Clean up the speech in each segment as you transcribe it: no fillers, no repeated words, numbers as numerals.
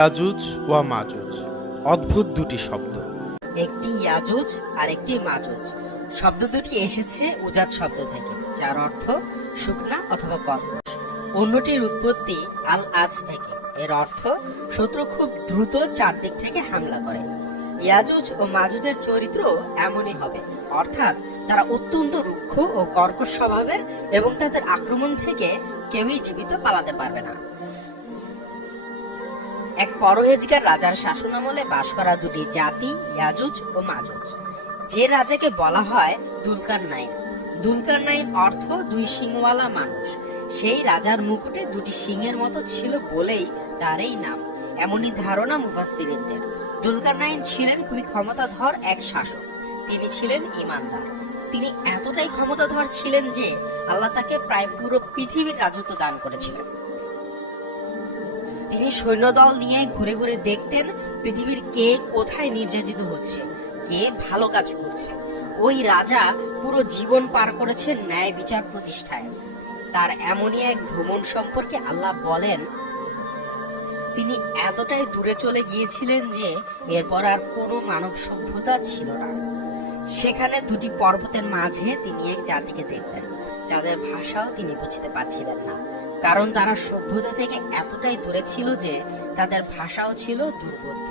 ইয়াজুজ ওয়া মাজুজ অদ্ভুত দুটি শব্দ। একটি ইয়াজুজ আর একটি মাজুজ। শব্দ দুটি এসেছে উজাত শব্দ থেকে, যার অর্থ শুকনা অথবা কর্কশ। অন্যটির উৎপত্তি আল আজ থেকে, এর অর্থ শত্রু খুব দ্রুত চারদিক থেকে হামলা করে। ইয়াজুজ ও মাজুজের চরিত্র এমনই হবে, অর্থাৎ তারা অত্যন্ত রুক্ষ ও কর্কশ স্বভাবের এবং তাদের আক্রমণ থেকে কেউই জীবিত পালাতে পারবে না। এক পরহেজগার রাজার শাসনামলে বাস করা দুটি জাতি ইয়াজুজ ও মাজুজ। যে রাজাকে বলা হয় দুলকারনাইন। দুলকারনাইন অর্থ দুই শিংওয়ালা মানুষ। সেই রাজার মুকুটে দুটি শিংয়ের মতো ছিল বলেই তার এই নাম, এমনই ধারণা মুফাসসিরিনদের। দুলকারনাইন ছিলেন খুবই ক্ষমতাধর এক শাসক। তিনি ছিলেন ঈমানদার। তিনি এতটাই ক্ষমতাধর ছিলেন যে আল্লাহ তাকে প্রায় পুরো পৃথিবীর রাজত্ব দান করেছিলেন। তিনি সৈন্যদল নিয়ে ঘুরে ঘুরে দেখতেন পৃথিবীর কে কোথায় নির্যাতিত হচ্ছে, কে ভালো কাজ করছে। ওই রাজা পুরো জীবন পার করেছেন ন্যায় বিচার প্রতিষ্ঠায়। তার এমনই এক ভ্রমণ সম্পর্কে আল্লাহ বলেন, তিনি এতটাই দূরে চলে গিয়েছিলেন যে এরপর আর কোনো মানব সভ্যতা ছিল না। সেখানে দুটি পর্বতের মাঝে তিনি এক জাতিকে দেখলেন, যাদের ভাষাও তিনি বুঝতে পারছিলেন না, কারণ তারা সভ্যতা থেকে এতটাই দূরে ছিল যে তাদের ভাষাও ছিল দুর্বোধ্য।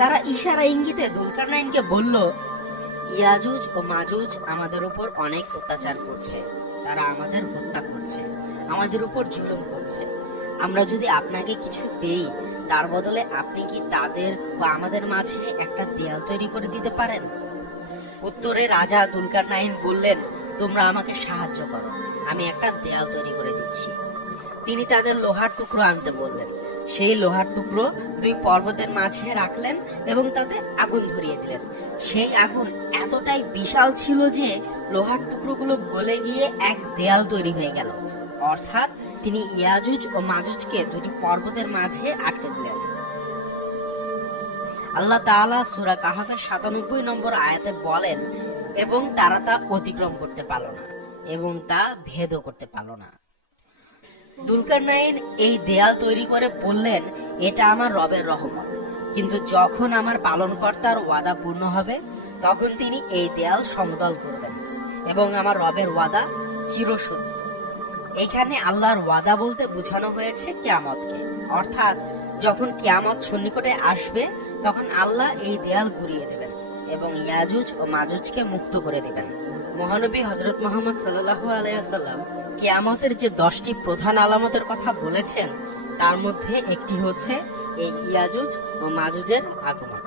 তারা ইশারা ইঙ্গিতে দুলকারনাইনকে বলল, ইয়াজুজ ও মাজুজ আমাদের উপর অনেক অত্যাচার করছে, তারা আমাদের হত্যা করছে, আমাদের উপর জুলুম করছে। আমরা যদি আপনাকে কিছু দেই, তার বদলে আপনি কি তাদের বা আমাদের মাঝে একটা দেয়াল তৈরি করে দিতে পারেন? উত্তরে রাজা দুলকারনাইন বললেন, তোমরা আমাকে সাহায্য করো, আমি একটা দেয়াল তৈরি করে দিচ্ছি। তিনি তাদের লোহার টুকরো আনতে বললেন। সেই লোহার টুকরো দুই পর্বতের মাঝে রাখলেন এবং তাতে আগুন ধরিয়ে দিলেন। সেই আগুন এতটাই বিশাল ছিল যে লোহার টুকরোগুলো গলে গিয়ে এক দেয়াল তৈরি হয়ে গেল, অর্থাৎ তিনি ইয়াজুজ ও মাজুজকে দুটি পর্বতের মাঝে আটকে দিলেন। আল্লাহ তাআলা সূরা কাহাফের ৯৭ নম্বর আয়াতে বলেন, এবং তারা তা অতিক্রম করতে পারল না এবং তা ভেদও করতে পারল না। দুলকারনাইন এই দেয়াল তৈরি করে বললেন, এটা আমার রবের রহমত, কিন্তু যখন আমার পালনকর্তার ওয়াদা পূর্ণ হবে তখন তিনি এই দেয়াল সমতল করবেন এবং আমার রবের ওয়াদা চিরসত্য। এখানে আল্লাহর ওয়াদা বলতে বোঝানো হয়েছে কিয়ামতকে, অর্থাৎ যখন কিয়ামত সন্নিকটে আসবে তখন আল্লাহ এই দেয়াল গুঁড়িয়ে দেবেন এবং ইয়াজুজ ও মাজুজকে মুক্ত করে দেবেন। মহানবী হযরত মুহাম্মদ সাল্লাল্লাহু আলাইহি ওয়াসাল্লাম কিয়ামতের যে 10টি প্রধান আলামতের কথা বলেছেন, তার মধ্যে একটি হচ্ছে এই ইয়াজুজ ও মাজুজের আগমন।